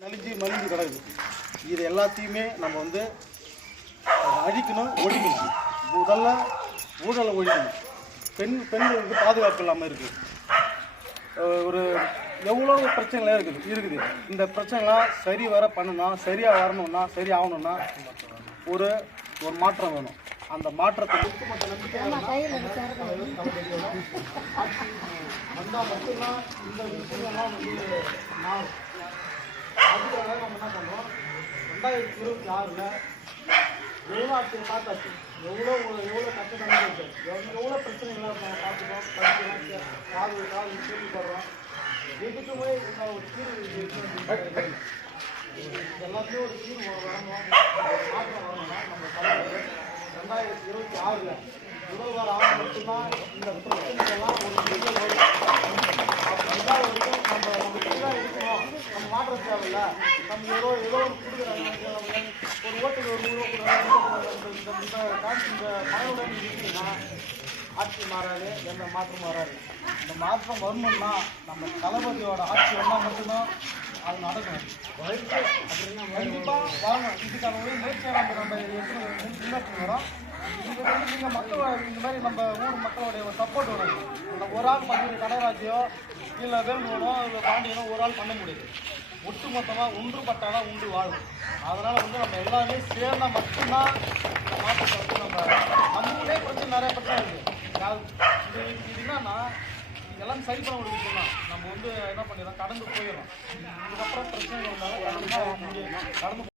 நலிஞ்சு மலிஞ்சு கிடக்குது. இது எல்லாத்தையுமே நம்ம வந்து அழிக்கணும் ஒழிக்கணும். முதல்ல ஊழலை ஒழிக்கணும். பெண் பெண்களுக்கு பாதுகாப்பு இல்லாமல் இருக்குது ஒரு எவ்வளோ பிரச்சனைலாம் இருக்குது இருக்குது. இந்த பிரச்சனைலாம் சரி வர பண்ணணும் சரியாக வரணும்னா சரி ஆகணும்னா ஒரு ஒரு மாற்றம் வேணும். அந்த மாற்றத்தை ஒட்டுமொத்த நம்பிக்கை வந்தால் மட்டும்தான் இந்த வந்து அதுக்காக நம்ம என்ன பண்ணுறோம் ரெண்டாயிரத்தி இருபத்தி ஆறில் எவ்வளோ ஆட்சி பார்த்தாச்சு எவ்வளோ எவ்வளோ கஷ்டம் எவ்வளோ பிரச்சனைகளை நம்ம பார்த்துக்கோம் படிக்கிறோம் காது காது கேள்விப்படுறோம் எதுக்குமே ஒரு தீர்வு எல்லாத்தையும் ஒரு தீர்வு வரணும் மாற்றம் வரணும்னா நம்ம தலைவர் ரெண்டாயிரத்தி இருபத்தி ஆறில் முதல்வர் ஆக மட்டும்தான் இந்த பிரச்சனைகள்லாம் ஒரு தீர்வு வரும் தேவையில்ல. நம்ம ஏதோ ஏதோ ஒரு ஓட்டுக்கு ஒரு நூறு இந்த காசு இந்த மனவுடன் ஆட்சி மாறாது எந்த மாற்றம் மாறாது இந்த மாற்றம் வரணும்னா நம்ம தளபதியோட ஆட்சி வந்தால் மட்டும்தான் அது நடக்கும். கண்டிப்பாக வரணும் இதுக்கான ஒரு முயற்சியை நம்ம நம்ம எடுத்து முன்னேற்றி வரோம். இது வந்து நீங்கள் மக்கள் இந்த மாதிரி நம்ம ஊர் மக்களுடைய ஒரு சப்போர்ட் வரும் நம்ம ஒரு ஆள் மத்திய கடராஜியோ இல்லை வேலுமனோ இல்லை பாண்டியனோ ஒரு ஆள் பண்ண முடியுது. ஒட்டுமொத்தமாக ஒன்றுபட்டாதான் உண்டு வாழும். அதனால் வந்து நம்ம எல்லாமே சேர்ந்தால் மட்டும்தான் இந்த மாற்றத்தை வந்து நம்ம நம்மளே கொஞ்சம் நிறைய பிரச்சனை இருக்குது இது இது என்னன்னா இதெல்லாம் சரி பண்ண ஒரு விஷயம் நம்ம வந்து என்ன பண்ணிடலாம் கடந்து போயிடும் இதுக்கப்புறம் பிரச்சனை இருந்தாலும் முடியும் கடந்து